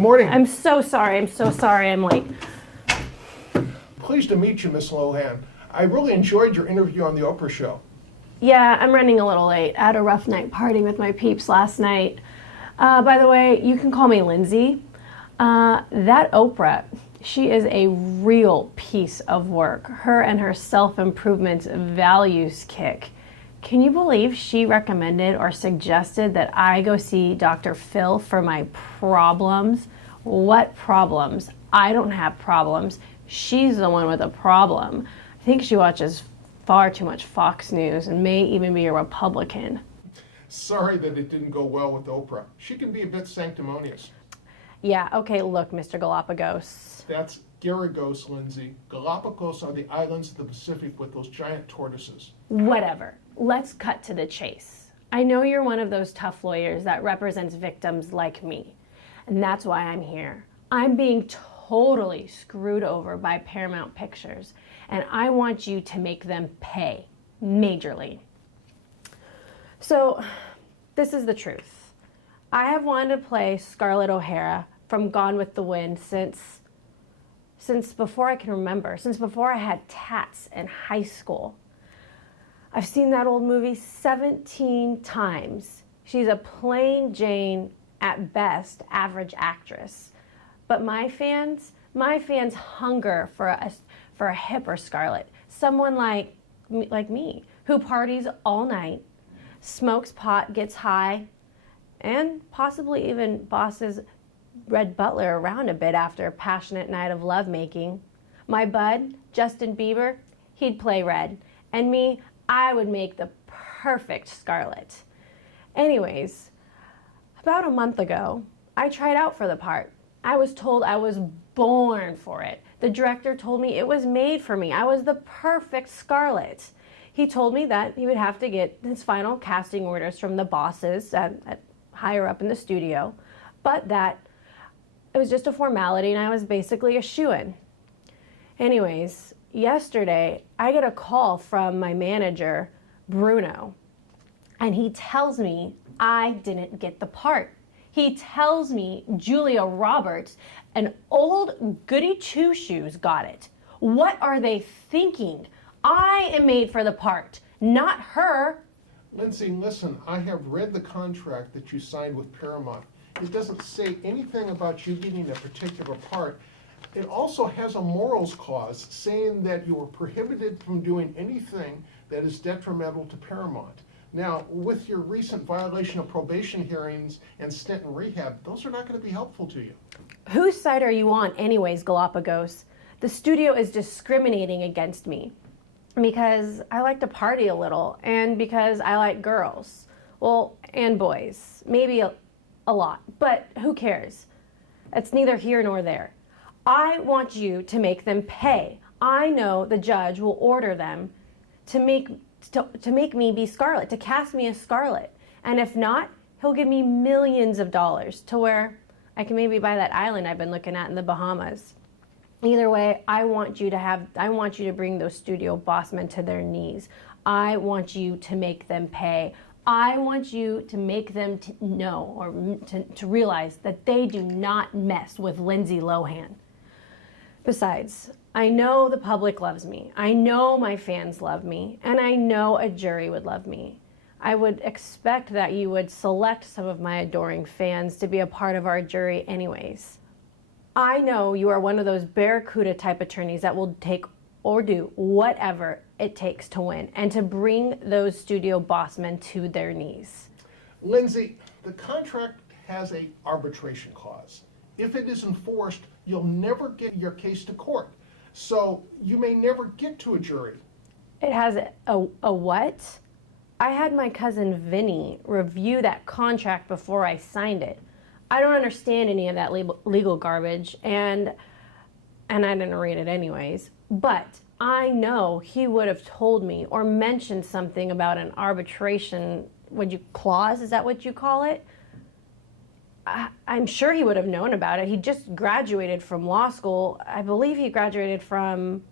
Good morning. I'm so sorry. I'm late. Pleased to meet you, Miss Lohan. I really enjoyed your interview on the Oprah show. Yeah, I'm running a little late. I had a rough night partying with my peeps last night. By the way, you can call me Lindsay. That Oprah, she is a real piece of work. Her and her self-improvement values kick. Can you believe she recommended or suggested that I go see Dr. Phil for my problems? What problems? I don't have problems. She's the one with a problem. I think she watches far too much Fox News and may even be a Republican. Sorry that it didn't go well with Oprah. She can be a bit sanctimonious. Yeah, okay, look, Mr. Galapagos. That's Garagos, Lindsay. Galapagos are the islands of the Pacific with those giant tortoises. Whatever. Let's cut to the chase. I know you're one of those tough lawyers that represents victims like me, and that's why I'm here. I'm being totally screwed over by Paramount Pictures, and I want you to make them pay majorly. So, this is the truth. I have wanted to play Scarlett O'Hara from Gone with the Wind since before I can remember, since before I had tats in high school. I've seen that old movie 17 times. She's a plain Jane, at best, average actress. But my fans hunger for a hipper Scarlett, someone like me, who parties all night, smokes pot, gets high, and possibly even bosses Red Butler around a bit after a passionate night of lovemaking. My bud, Justin Bieber, he'd play Red, and me, I would make the perfect Scarlett. Anyways, about a month ago, I tried out for the part. I was told I was born for it. The director told me it was made for me. I was the perfect Scarlett. He told me that he would have to get his final casting orders from the bosses at higher up in the studio, but that it was just a formality and I was basically a shoo-in. Anyways, yesterday I get a call from my manager, Bruno, and he tells me I didn't get the part. He tells me Julia Roberts, an old goody two-shoes, got it. What are they thinking? I am made for the part, not her. Lindsay, listen, I have read the contract that you signed with Paramount. It doesn't say anything about you getting a particular part. It also has a morals clause saying that you are prohibited from doing anything that is detrimental to Paramount. Now, with your recent violation of probation hearings and stint in rehab, those are not going to be helpful to you. Whose side are you on anyways, Galapagos? The studio is discriminating against me because I like to party a little and because I like girls. Well, and boys. Maybe a lot, but who cares? It's neither here nor there. I want you to make them pay. I know the judge will order them to make me be Scarlett, to cast me as Scarlett. And if not, he'll give me millions of dollars to where I can maybe buy that island I've been looking at in the Bahamas. Either way, I want you to bring those studio bossmen to their knees. I want you to make them pay. I want you to make them know or to realize that they do not mess with Lindsay Lohan. Besides, I know the public loves me. I know my fans love me. And I know a jury would love me. I would expect that you would select some of my adoring fans to be a part of our jury anyways. I know you are one of those Barracuda type attorneys that will take or do whatever it takes to win and to bring those studio bossmen to their knees. Lindsay, the contract has an arbitration clause. If it is enforced, you'll never get your case to court. So you may never get to a jury. It has a what? I had my cousin Vinny review that contract before I signed it. I don't understand any of that legal garbage, and I didn't read it anyways. But I know he would have told me or mentioned something about an arbitration, clause? Is that what you call it? I'm sure he would have known about it. He just graduated from law school. I believe he graduated from,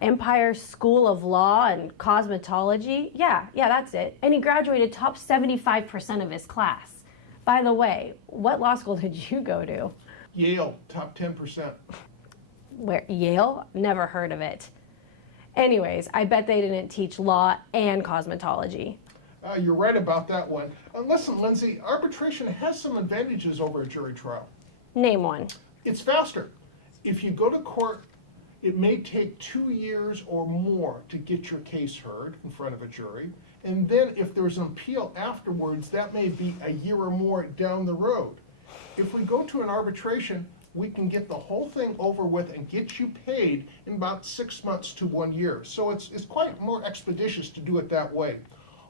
Empire School of Law and Cosmetology? Yeah, that's it. And he graduated top 75% of his class. By the way, what law school did you go to? Yale, top 10%. Where, Yale? Never heard of it. Anyways, I bet they didn't teach law and cosmetology. You're right about that one. Listen, Lindsay, arbitration has some advantages over a jury trial. Name one. It's faster. If you go to court, it may take 2 years or more to get your case heard in front of a jury. And then if there's an appeal afterwards, that may be a year or more down the road. If we go to an arbitration, we can get the whole thing over with and get you paid in about 6 months to 1 year. So it's quite more expeditious to do it that way.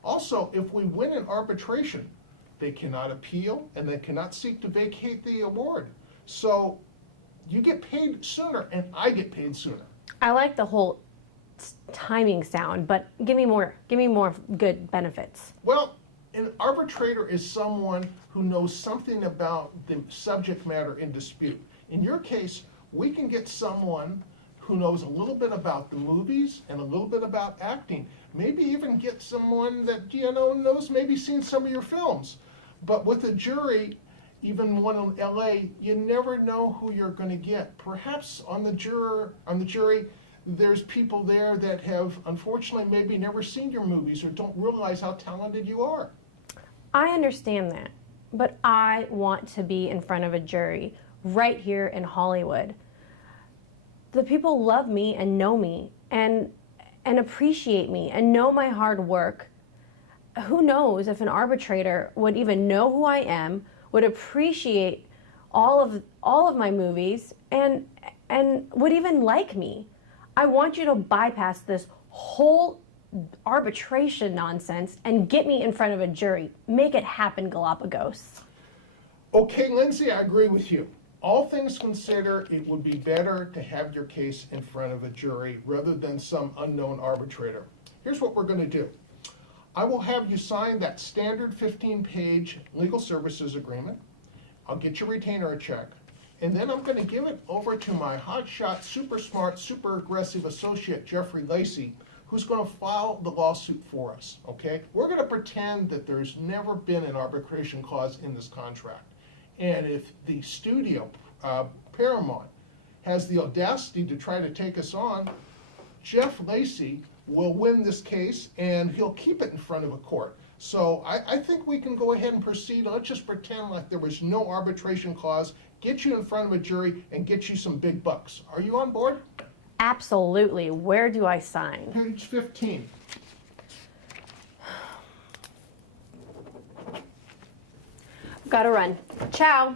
Also, if we win an arbitration, they cannot appeal and they cannot seek to vacate the award. So you get paid sooner and I get paid sooner. I like the whole timing sound, but give me more good benefits. Well, an arbitrator is someone who knows something about the subject matter in dispute. In your case, we can get someone who knows a little bit about the movies and a little bit about acting. Maybe even get someone that, knows, maybe seen some of your films. But with a jury, even one in LA, you never know who you're going to get. Perhaps on the jury, there's people there that have, unfortunately, maybe never seen your movies or don't realize how talented you are. I understand that, but I want to be in front of a jury right here in Hollywood. The people love me and know me and appreciate me and know my hard work. Who knows if an arbitrator would even know who I am, would appreciate all of my movies and would even like me. I want you to bypass this whole arbitration nonsense and get me in front of a jury. Make it happen, Galapagos. Okay, Lindsay, I agree with you. All things considered, it would be better to have your case in front of a jury rather than some unknown arbitrator. Here's what we're going to do. I will have you sign that standard 15-page legal services agreement. I'll get your retainer a check. And then I'm going to give it over to my hotshot, super smart, super aggressive associate, Jeffrey Lacey, who's going to file the lawsuit for us, okay? We're going to pretend that there's never been an arbitration clause in this contract. And if the studio, Paramount, has the audacity to try to take us on, Jeff Lacey will win this case and he'll keep it in front of a court. So I think we can go ahead and proceed. Let's just pretend like there was no arbitration clause, get you in front of a jury, and get you some big bucks. Are you on board? Absolutely. Where do I sign? Page 15. Gotta run. Ciao.